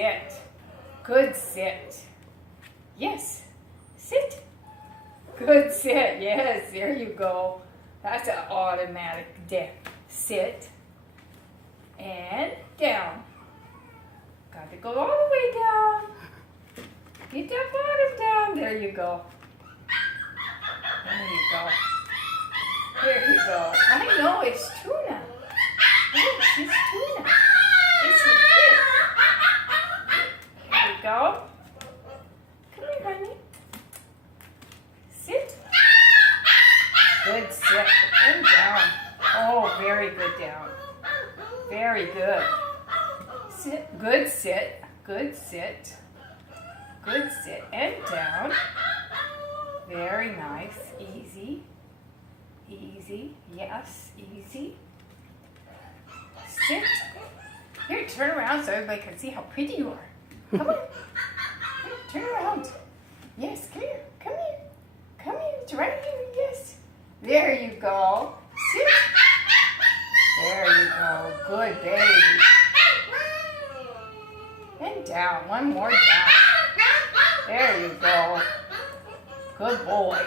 sit. Good sit. Yes. Sit. Good sit. Yes, there you go. That's an automatic death. Sit. And down. Got to go all the way down. Get that bottom down. There you go. There you go. There you go. I know, it's tuna. Yes, it's tuna. It's a fish. There you go. Come here, honey. Sit. Good sit. And down. Oh, very good down. Very good. Sit. Good sit. Good sit. Good sit. And down. Very nice. Easy. Easy. Yes, easy. Sit. Here, turn around so everybody can see how pretty you are. Come on. Here, turn around. Yes, come here. Come here. Come here. It's right here. Yes. There you go. Sit. There you go. Good baby. And down. One more down. There you go. Good boy.